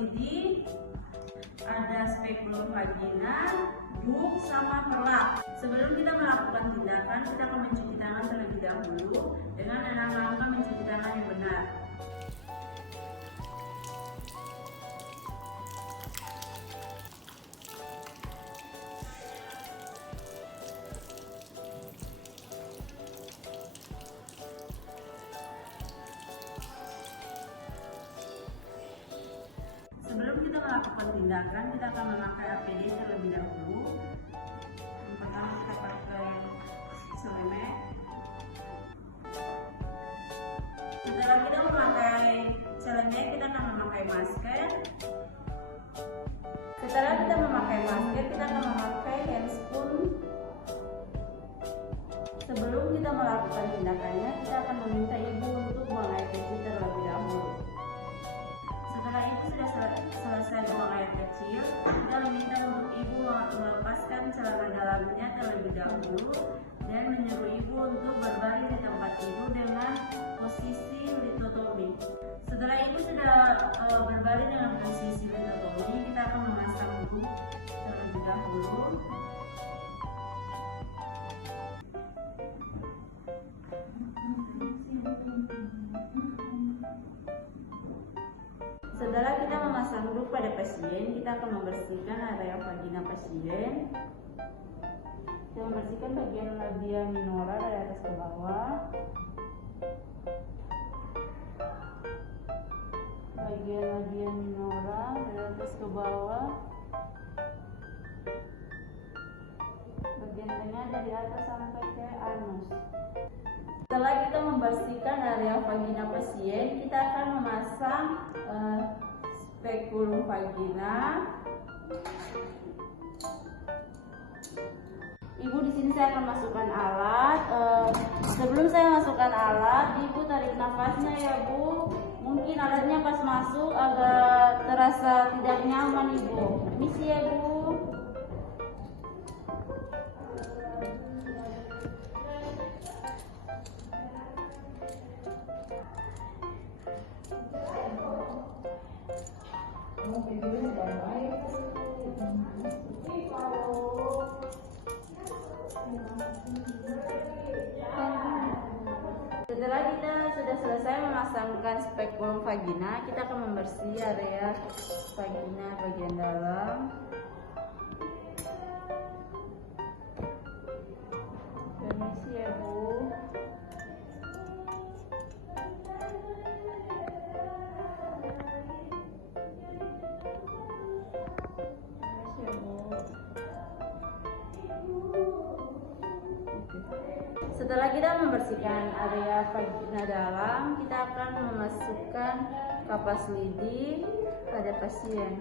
lidi, ada spekulum vagina, buk, sama pelak. Sebelum kita melakukan tindakan, kita akan mencuci tangan terlebih dahulu dengan langkah mencuci tangan yang benar. Sebelum kita melakukan tindakan, kita akan memakai APD terlebih dahulu. Yang pertama kita pakai selemek. Setelah kita memakai selemek, kita akan memakai masker. Setelah kita memakai masker, kita akan memakai handscoon. Sebelum kita melakukan tindakannya, kita akan meminta ibu untuk buang air kecil terlebih dahulu. Setelah itu sudah selesai buang air kecil, kita meminta untuk ibu melepaskan celana dalamnya terlebih dahulu dan menyuruh ibu untuk berbaring di tempat tidur dengan posisi litotomi. Setelah ibu sudah berbaring dengan posisi litotomi, kita akan memasang buk terlebih dahulu. Setelah kita memasang buk pada pasien, kita akan membersihkan area vagina pasien. Kita membersihkan bagian labia minora dari atas ke bawah, bagian labia minora dari atas ke bawah, bagian tengah dari atas sampai ke anus. Setelah kita membersihkan area vagina pasien, kita akan memasang spekulum vagina. Ibu, di sini saya akan masukkan alat. Sebelum saya masukkan alat, ibu tarik nafasnya ya bu. Mungkin alatnya pas masuk agak terasa tidak nyaman ibu. Permisi ya bu. Setelah kita sudah selesai memasangkan spekulum vagina, kita akan membersih area vagina bagian dalam. Permisi ya bu. Setelah kita membersihkan area vagina dalam, kita akan memasukkan kapas lidi pada pasien.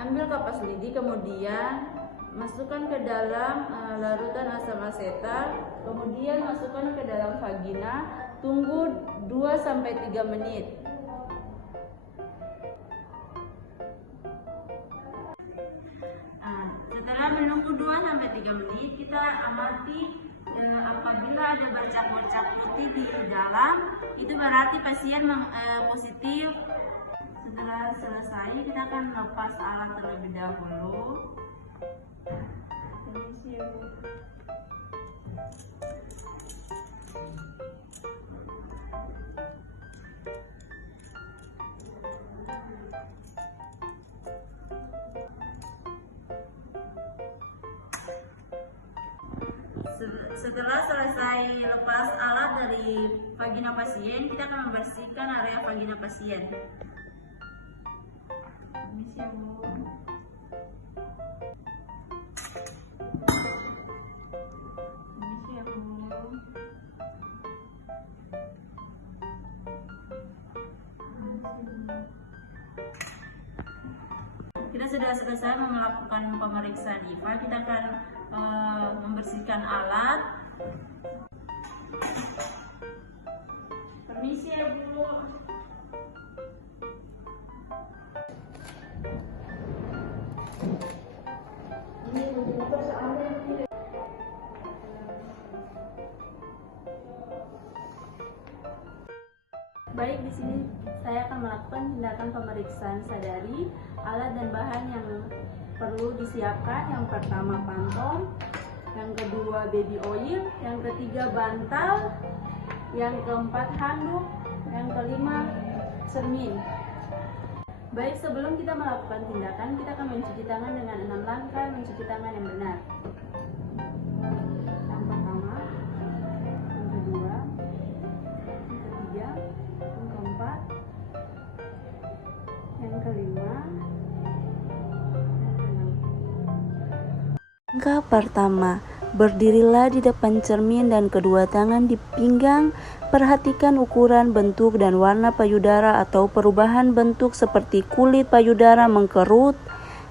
Ambil kapas lidi, kemudian masukkan ke dalam larutan asam asetat, kemudian masukkan ke dalam vagina, tunggu 2-3 menit. Setelah menunggu 2-3 menit, kita amati apabila ada bercak-bercak putih di dalam, itu berarti pasien positif. Setelah selesai, kita akan lepas alat terlebih dahulu. Permisi ya bu. Setelah selesai lepas alat dari vagina pasien, kita akan membersihkan area vagina pasien. Permisi ya bu. Permisi ya bu. Kita sudah selesai melakukan pemeriksaan IVA. Kita akan membersihkan alat. Permisi ya bu. Baik, di sini saya akan melakukan tindakan pemeriksaan sadari. Alat dan bahan yang perlu disiapkan, yang pertama pantom, yang kedua baby oil, yang ketiga bantal, yang keempat handuk, yang kelima cermin. Baik, sebelum kita melakukan tindakan, kita akan mencuci tangan dengan 6 langkah mencuci tangan yang benar. Yang pertama, yang kedua, yang ketiga, yang keempat, yang kelima, yang keenam. Langkah pertama, berdirilah di depan cermin dan kedua tangan di pinggang. Perhatikan ukuran, bentuk, dan warna payudara atau perubahan bentuk seperti kulit payudara mengkerut,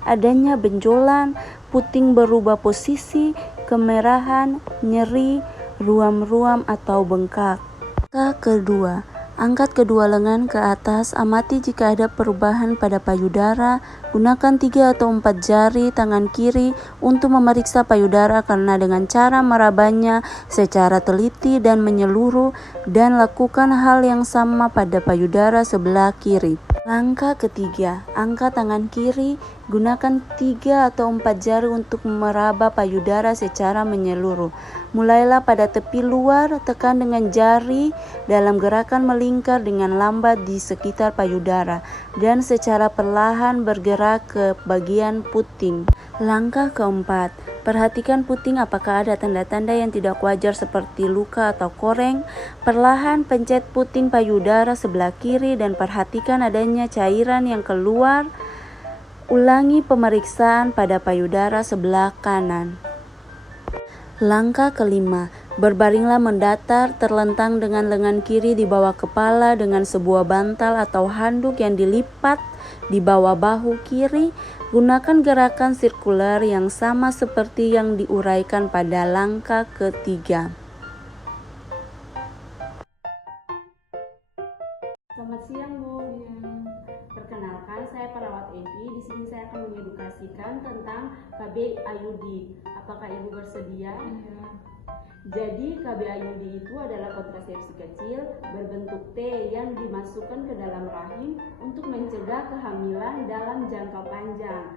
adanya benjolan, puting berubah posisi, kemerahan, nyeri, ruam-ruam atau bengkak. Langkah kedua, angkat kedua lengan ke atas, amati jika ada perubahan pada payudara. Gunakan 3 atau 4 jari tangan kiri untuk memeriksa payudara karena dengan cara merabanya secara teliti dan menyeluruh, dan lakukan hal yang sama pada payudara sebelah kiri. Langkah ketiga, angkat tangan kiri, gunakan 3 atau 4 jari untuk meraba payudara secara menyeluruh. Mulailah pada tepi luar, tekan dengan jari dalam gerakan melingkar dengan lambat di sekitar payudara dan secara perlahan bergerak ke bagian puting. Langkah keempat, perhatikan puting apakah ada tanda-tanda yang tidak wajar seperti luka atau koreng. Perlahan pencet puting payudara sebelah kiri dan perhatikan adanya cairan yang keluar. Ulangi pemeriksaan pada payudara sebelah kanan. Langkah kelima, berbaringlah mendatar terlentang dengan lengan kiri di bawah kepala dengan sebuah bantal atau handuk yang dilipat di bawah bahu kiri. Gunakan gerakan sirkular yang sama seperti yang diuraikan pada langkah ketiga. Selamat siang, Bu. Perkenalkan, saya perawat Evi. Di sini saya akan mengedukasikan tentang KB IUD. Apakah Ibu bersedia? Iya. Jadi KB IUD itu adalah kontrasepsi kecil berbentuk T yang dimasukkan ke dalam rahim untuk mencegah kehamilan dalam jangka panjang.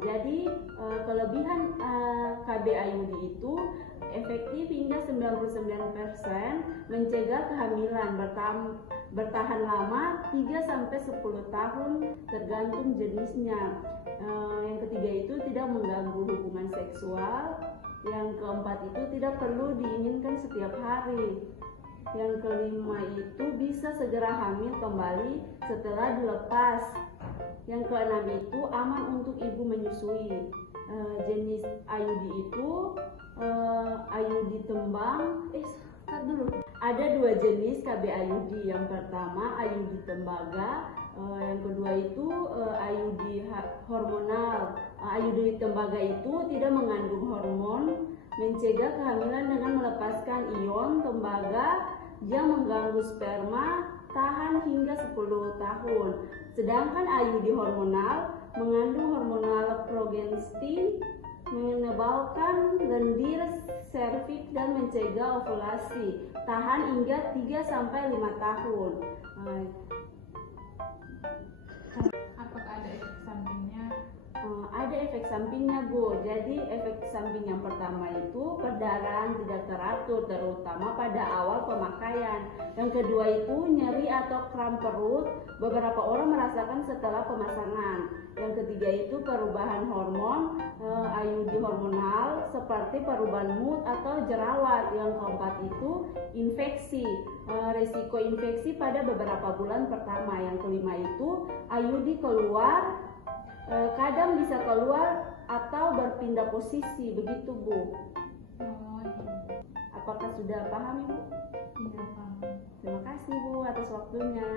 Jadi kelebihan KB IUD itu efektif hingga 99% mencegah kehamilan bertahan lama 3-10 tahun tergantung jenisnya. Yang ketiga itu tidak mengganggu hubungan seksual. Yang keempat itu tidak perlu diinginkan setiap hari. Yang kelima itu bisa segera hamil kembali setelah dilepas. Yang keenam itu aman untuk ibu menyusui. Jenis IUD itu IUD tembang. Ada 2 jenis KB IUD. Yang pertama IUD tembaga, yang kedua itu IUD hormonal. IUD tembaga itu tidak mengandung hormon, mencegah kehamilan dengan melepaskan ion tembaga yang mengganggu sperma, tahan hingga 10 tahun. Sedangkan IUD hormonal mengandung hormonal progestin, menebalkan lendir serviks dan mencegah ovulasi, tahan hingga 3-5 tahun. Apakah ada efek sampingnya? Ada efek sampingnya, Bu. Jadi efek samping yang pertama itu perdarahan tidak teratur, terutama pada awal pemakaian. Yang kedua itu nyeri atau kram perut, beberapa orang merasakan setelah pemasangan. Yang ketiga itu perubahan hormon IUD hormonal seperti perubahan mood atau jerawat. Yang keempat itu infeksi, resiko infeksi pada beberapa bulan pertama. Yang kelima itu IUD keluar, kadang bisa keluar atau berpindah posisi, begitu, Bu. Oh, iya. Apakah sudah paham, Ibu? Iya, paham. Terima kasih, Bu, atas waktunya.